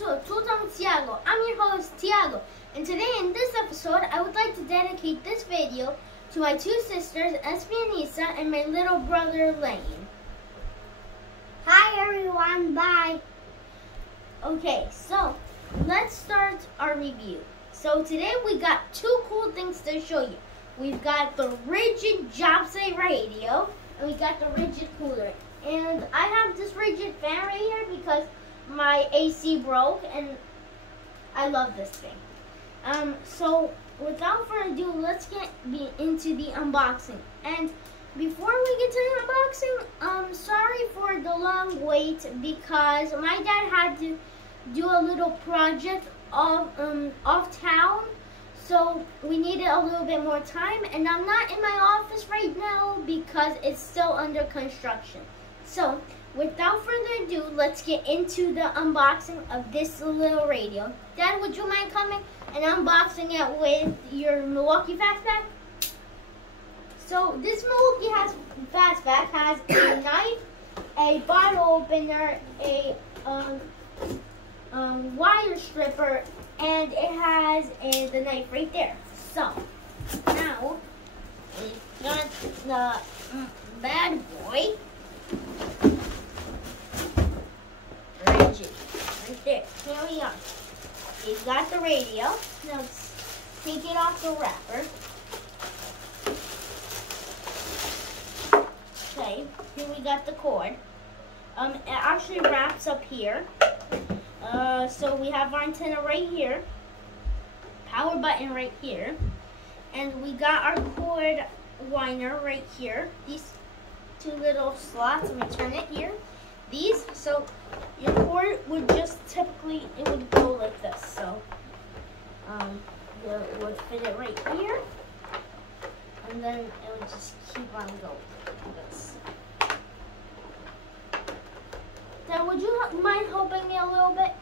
episode of Two Time with Tiago. I'm your host, Tiago. And today in this episode, I would like to dedicate this video to my two sisters, Espianisa and my little brother, Lane. Hi everyone, bye. Okay, so let's start our review. So today we got two cool things to show you. We've got the Ridgid job site radio, and we got the Ridgid cooler. And I have this Ridgid fan right here because my AC broke, and I love this thing. So without further ado, let's get into the unboxing. And before we get to the unboxing, sorry for the long wait because my dad had to do a little project off town, so we needed a little bit more time, and I'm not in my office right now because it's still under construction. So without further ado, let's get into the unboxing of this little radio. Dad, would you mind coming and unboxing it with your Milwaukee Fastback? So this Milwaukee Fastback has a knife, a bottle opener, a wire stripper, and it has the knife right there. So now we got the bad boy. Ridgid, right there. Here we are. We've got the radio. Now let's take it off the wrapper. Okay, here we got the cord. It actually wraps up here. So we have our antenna right here, power button right here, and we got our cord winder right here. These two little slots, let me turn it here. These, so your cord would just typically, it would go like this. So it would fit it right here, and then it would just keep on going like this. Now, would you mind helping me a little bit?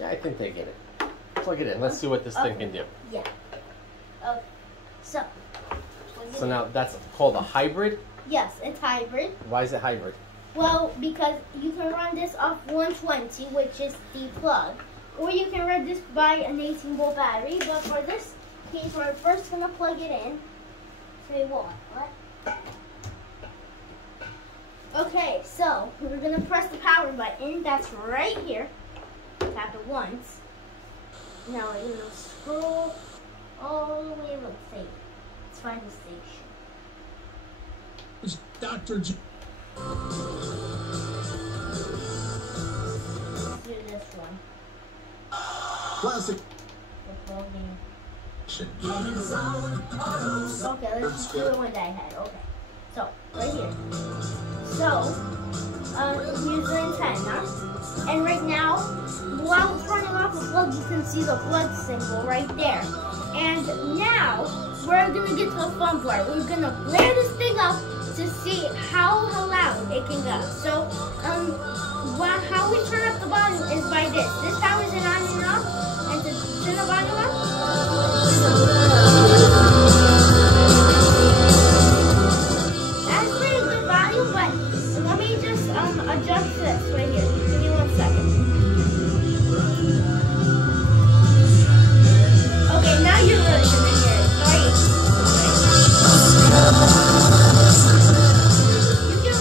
Yeah, I think they get it. Plug it in. Let's see what this thing can do. Yeah. Okay. So now that's called a hybrid? Yes, it's hybrid. Why is it hybrid? Well, because you can run this off 120, which is the plug, or you can run this by an 18-volt battery. But for this case, we're first gonna plug it in. Say what? Okay, so we're gonna press the power button. That's right here. Tap it once. Now we're gonna scroll all the way. Let's see. Let's find the station. It's Dr. J. Let's do this one. Classic. We're plugging. Okay, let's do the one that I had. Okay. So, right here. So, here's the antenna. And right now, while it's running off the plug, you can see the plug symbol right there. And now, we're going to get to the fun part. We're going to flare this thing up to see how loud it can go. So, how we turn up the volume is by this. This powers it on and off. And to turn the volume up, adjust this right here. Give me 1 second. Okay, now you're really gonna hear it. Sorry. You can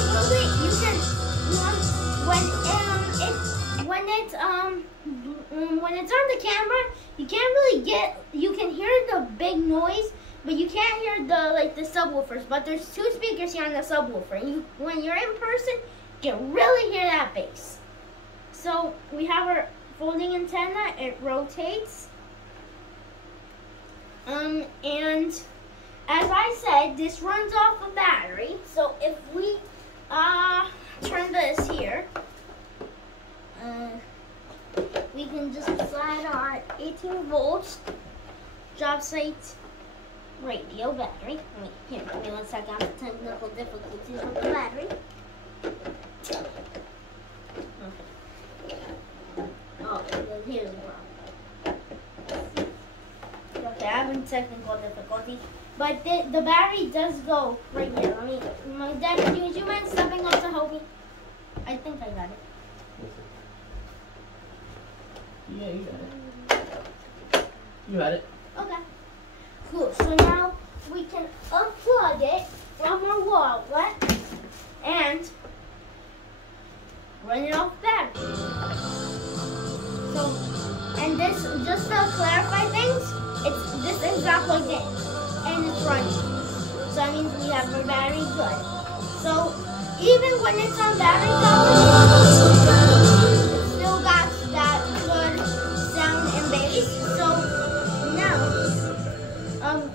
really, when it's on the camera, you can't really you can hear the big noise, but you can't hear the subwoofers. But there's two speakers here on the subwoofer. And when you're in person, you can really hear that bass. So we have our folding antenna. It rotates. And as I said, this runs off a battery. So if we turn this here, we can just slide our 18 volts job site radio battery. Give me 1 second. I have technical difficulties with the battery. Okay. Oh, here's the problem. Okay, I'm having technical difficulty. But the battery does go right here. Dad, would you mind stepping up to help me? I think I got it. Yeah, you got it. You got it. Okay. Cool. So now we can unplug it from our wallet and run it off battery. So, and this, just to clarify things, this is not plugged in and it's running. So that means we have our battery good. So even when it's on battery power, it's still got that good sound and bass. So now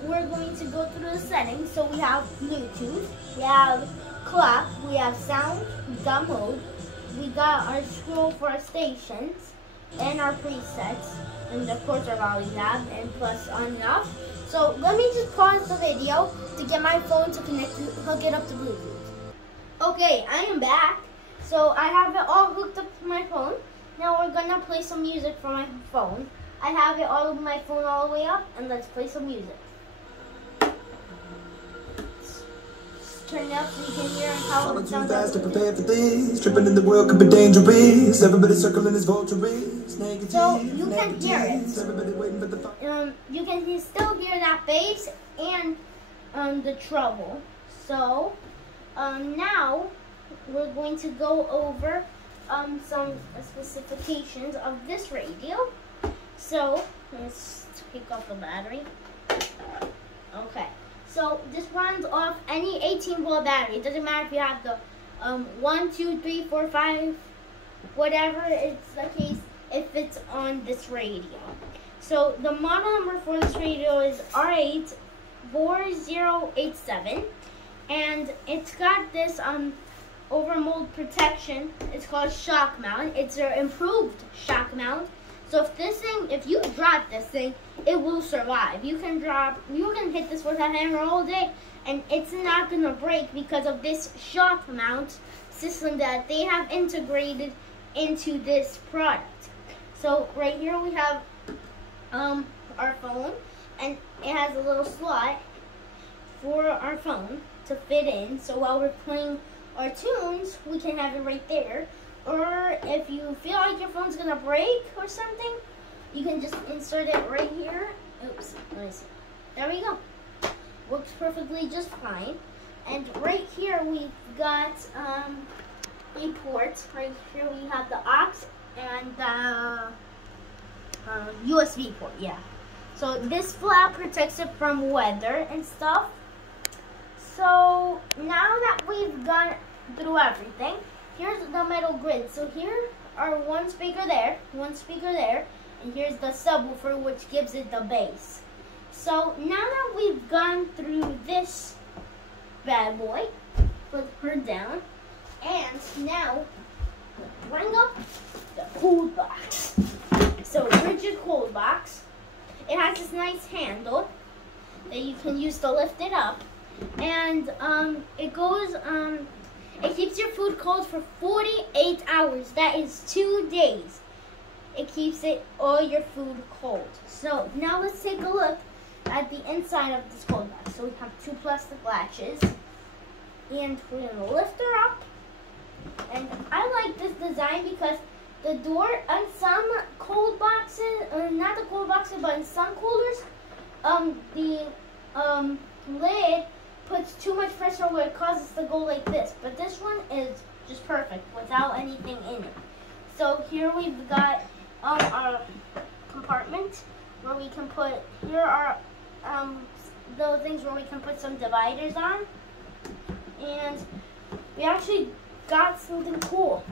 we're going to go through the settings. So we have Bluetooth, we have clock, we have sound, we got mode, we got our scroll for our stations, and our presets, and of course our volume knob, and plus on and off. So let me just pause the video to get my phone to hook it up to Bluetooth. Okay, I am back. So I have it all hooked up to my phone. Now we're gonna play some music from my phone. I have it all over my phone all the way up, and let's play some music. Turn it up so you can hear how it sounds. Fast to prepare for this. Tripping in the world could be dangerous. Everybody circling his vultures. So you can hear it. Everybody waiting for the You can still hear that bass and the treble. So now we're going to go over some specifications of this radio. So let's pick up the battery. Okay. So this runs off any 18-volt battery. It doesn't matter if you have the 1, 2, 3, 4, 5, whatever it's the case, if it's on this radio. So the model number for this radio is R84087, and it's got this overmold protection. It's called shock mount. It's an improved shock mount. So if you drop this thing, it will survive. You can hit this with a hammer all day, and it's not gonna break because of this shock mount system that they have integrated into this product. So right here we have our phone, and it has a little slot for our phone to fit in. So while we're playing our tunes, we can have it right there. Or if you feel like your phone's gonna break or something, you can just insert it right here. Oops, let me see. There we go. Works perfectly just fine. And right here we've got a port. Right here we have the aux and the USB port, yeah. So this flap protects it from weather and stuff. So now that we've gone through everything, here's the metal grid. So here are one speaker there, and here's the subwoofer, which gives it the bass. So now that we've gone through this bad boy, put her down, and now bring up the cold box. So Ridgid cold box. It has this nice handle that you can use to lift it up, and it goes it keeps your food cold for 48 hours. That is 2 days. It keeps all your food cold. So now let's take a look at the inside of this cold box. So we have 2 plastic latches, and we're gonna lift her up. And I like this design because the door on some cold boxes, not the cold boxes, but in some coolers, the lid puts too much pressure where it causes it to go like this. But this one is just perfect without anything in it. So here we've got our compartment where we can put, here are the things where we can put some dividers on. And we actually got something cool.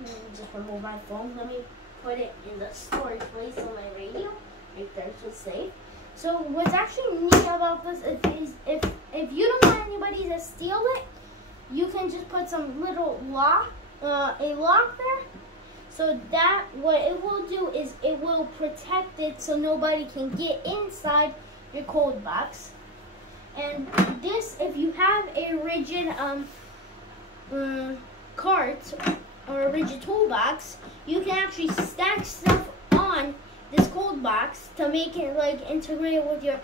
Let me just remove my phone. Let me put it in the storage place on my radio. Right there, so it's safe. So what's actually neat about this is if you don't want anybody to steal it, you can just put some little lock, a lock there. So that what it will do is it will protect it so nobody can get inside your cold box. And this, if you have a Ridgid cart or a Ridgid toolbox, you can actually stack stuff on this cold box to make it like integrated with your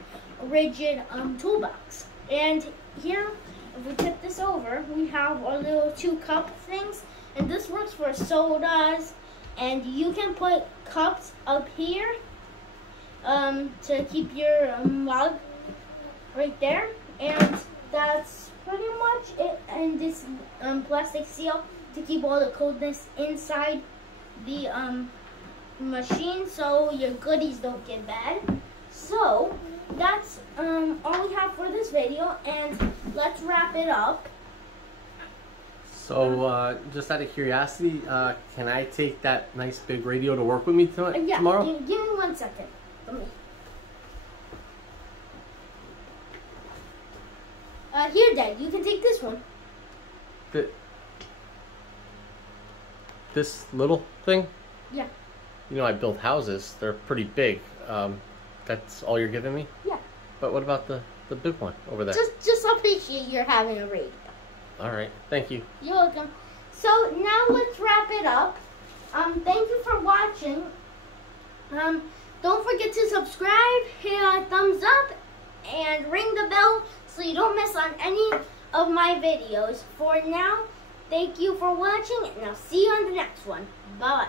Ridgid toolbox. And here, if we tip this over, we have our little 2 cup things, and this works for sodas, And you can put cups up here to keep your mug right there. And that's pretty much it. And this plastic seal to keep all the coldness inside the machine so your goodies don't get bad. So that's all we have for this video, and let's wrap it up. So just out of curiosity, can I take that nice big radio to work with me Yeah, tomorrow? give me 1 second. Let me. Here, Dad, you can take this one. This little thing? Yeah. You know, I build houses. They're pretty big. That's all you're giving me? Yeah. But what about the big one over there? Just appreciate you're having a radio. All right. Thank you. You're welcome. So now let's wrap it up. Thank you for watching. Don't forget to subscribe, hit a thumbs up, and ring the bell so you don't miss on any of my videos. For now, thank you for watching, and I'll see you on the next one. Bye-bye.